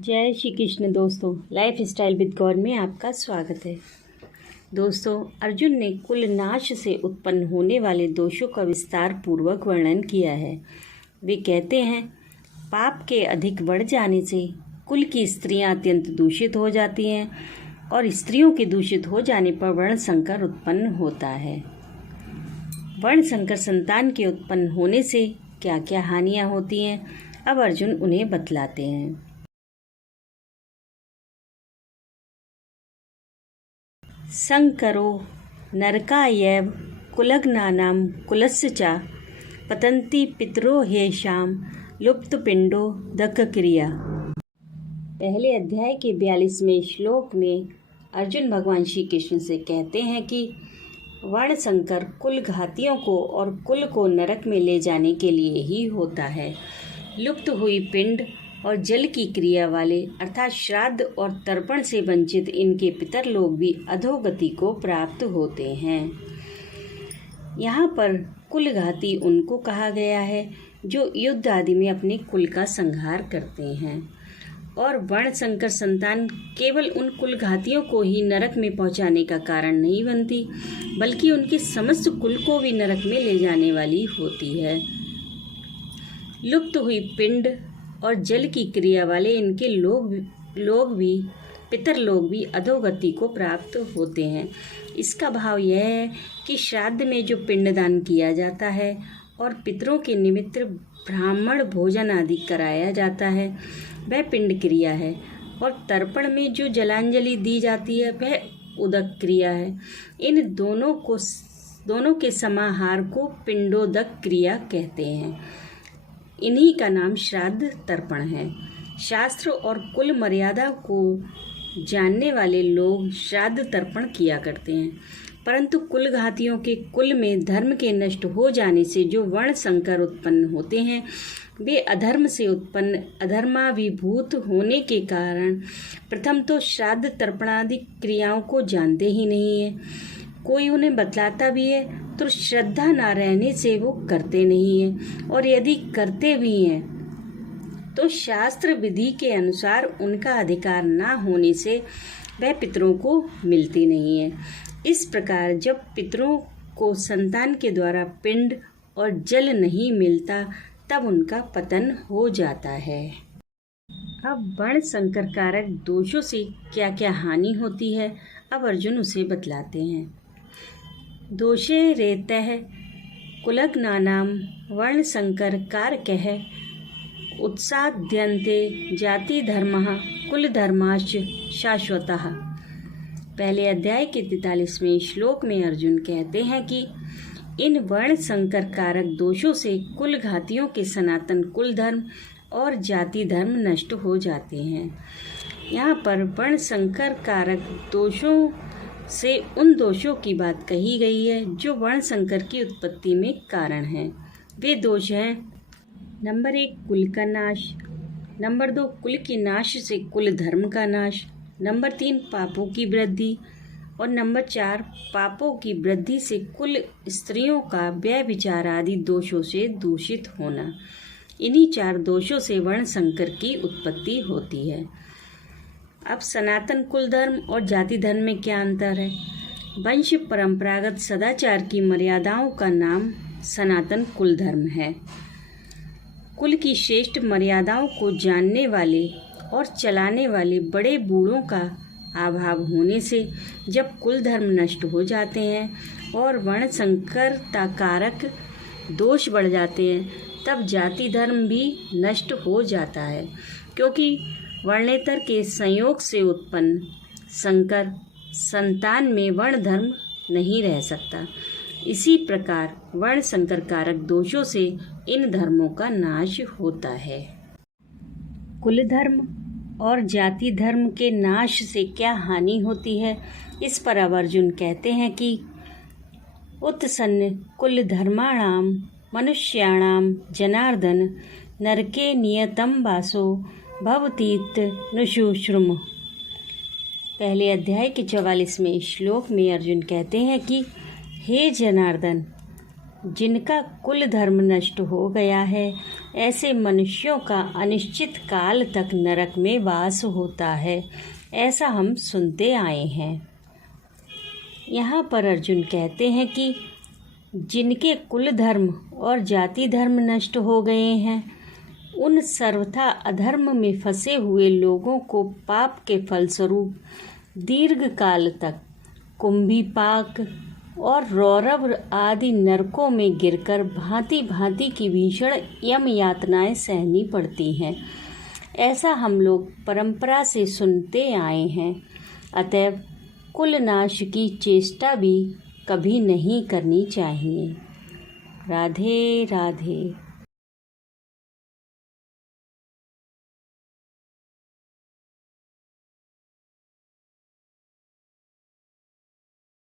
जय श्री कृष्ण दोस्तों, life style with God में आपका स्वागत है। दोस्तों, अर्जुन ने कुल नाश से उत्पन्न होने वाले दोषों का विस्तार पूर्वक वर्णन किया है। वे कहते हैं, पाप के अधिक बढ़ जाने से कुल की स्त्रियां अत्यंत दूषित हो जाती हैं और स्त्रियों के दूषित हो जाने पर वर्ण संकर उत्पन्न होता है। वर्ण संकर संतान के उत्पन्न होने से क्या क्या हानियां होती हैं, अब अर्जुन उन्हें बतलाते हैं। संकरो नरकायैव कुलग्नानां कुलस्य च पतन्ति पितरो ह्येषां लुप्तपिंडो दग्धक्रिया। पहले अध्याय के 42वें श्लोक में अर्जुन भगवान श्री कृष्ण से कहते हैं कि वर्ण संकर कुल घातियों को और कुल को नरक में ले जाने के लिए ही होता है। लुप्त हुई पिंड और जल की क्रिया वाले अर्थात श्राद्ध और तर्पण से वंचित इनके पितर लोग भी अधोगति को प्राप्त होते हैं। यहाँ पर कुलघाती उनको कहा गया है जो युद्ध आदि में अपने कुल का संहार करते हैं, और वर्ण संकर संतान केवल उन कुलघातियों को ही नरक में पहुँचाने का कारण नहीं बनती, बल्कि उनके समस्त कुल को भी नरक में ले जाने वाली होती है। लुप्त हुई पिंड और जल की क्रिया वाले इनके लोग भी पितर लोग भी अधोगति को प्राप्त होते हैं। इसका भाव यह है कि श्राद्ध में जो पिंडदान किया जाता है और पितरों के निमित्त ब्राह्मण भोजन आदि कराया जाता है, वह पिंड क्रिया है, और तर्पण में जो जलांजलि दी जाती है वह उदक क्रिया है। इन दोनों के समाहार को पिंडोदक क्रिया कहते हैं। इन्हीं का नाम श्राद्ध तर्पण है। शास्त्र और कुल मर्यादा को जानने वाले लोग श्राद्ध तर्पण किया करते हैं, परंतु कुलघातियों के कुल में धर्म के नष्ट हो जाने से जो वर्ण संकर उत्पन्न होते हैं, वे अधर्म से उत्पन्न अधर्माभिभूत होने के कारण प्रथम तो श्राद्ध तर्पणादि क्रियाओं को जानते ही नहीं है। कोई उन्हें बतलाता भी है तो श्रद्धा न रहने से वो करते नहीं हैं, और यदि करते भी हैं तो शास्त्र विधि के अनुसार उनका अधिकार न होने से वह पितरों को मिलती नहीं है। इस प्रकार जब पितरों को संतान के द्वारा पिंड और जल नहीं मिलता, तब उनका पतन हो जाता है। अब वर्ण संकर कारक दोषों से क्या क्या हानि होती है, अब अर्जुन उसे बतलाते हैं। दोषे रेतः कुलग्नानां वर्ण संकर कारकः उत्साद्यन्ते जाति धर्मः कुल धर्माश्च शाश्वतः। पहले अध्याय के 43वें श्लोक में अर्जुन कहते हैं कि इन वर्ण संकर कारक दोषों से कुल घातियों के सनातन कुल धर्म और जाति धर्म नष्ट हो जाते हैं। यहाँ पर वर्ण संकर कारक दोषों से उन दोषों की बात कही गई है जो वर्ण संकर की उत्पत्ति में कारण हैं। वे दोष हैं, नंबर 1 कुल का नाश, नंबर 2 कुल के नाश से कुल धर्म का नाश, नंबर 3 पापों की वृद्धि, और नंबर 4 पापों की वृद्धि से कुल स्त्रियों का व्यभिचार आदि दोषों से दूषित होना। इन्हीं 4 दोषों से वर्ण संकर की उत्पत्ति होती है। अब सनातन कुल धर्म और जाति धर्म में क्या अंतर है? वंश परंपरागत सदाचार की मर्यादाओं का नाम सनातन कुल धर्म है। कुल की श्रेष्ठ मर्यादाओं को जानने वाले और चलाने वाले बड़े बूढ़ों का अभाव होने से जब कुल धर्म नष्ट हो जाते हैं और वर्ण संकरता कारक दोष बढ़ जाते हैं, तब जाति धर्म भी नष्ट हो जाता है, क्योंकि वर्णेतर के संयोग से उत्पन्न संकर संतान में वर्ण धर्म नहीं रह सकता। इसी प्रकार वर्ण संकर कारक दोषों से इन धर्मों का नाश होता है। कुल धर्म और जाति धर्म के नाश से क्या हानि होती है, इस पर अब अर्जुन कहते हैं कि उत्सन्न कुल धर्माणाम मनुष्याणाम जनार्दन नरके नियतम वासो भवतीत नुशुश्रुम। पहले अध्याय के 44वें श्लोक में अर्जुन कहते हैं कि हे जनार्दन, जिनका कुल धर्म नष्ट हो गया है, ऐसे मनुष्यों का अनिश्चित काल तक नरक में वास होता है, ऐसा हम सुनते आए हैं। यहाँ पर अर्जुन कहते हैं कि जिनके कुल धर्म और जाति धर्म नष्ट हो गए हैं, उन सर्वथा अधर्म में फंसे हुए लोगों को पाप के फलस्वरूप दीर्घ काल तक कुंभीपाक और रौरव आदि नरकों में गिरकर भांति भांति की भीषण यम यातनाएं सहनी पड़ती हैं। ऐसा हम लोग परंपरा से सुनते आए हैं। अतएव कुल नाश की चेष्टा भी कभी नहीं करनी चाहिए। राधे राधे।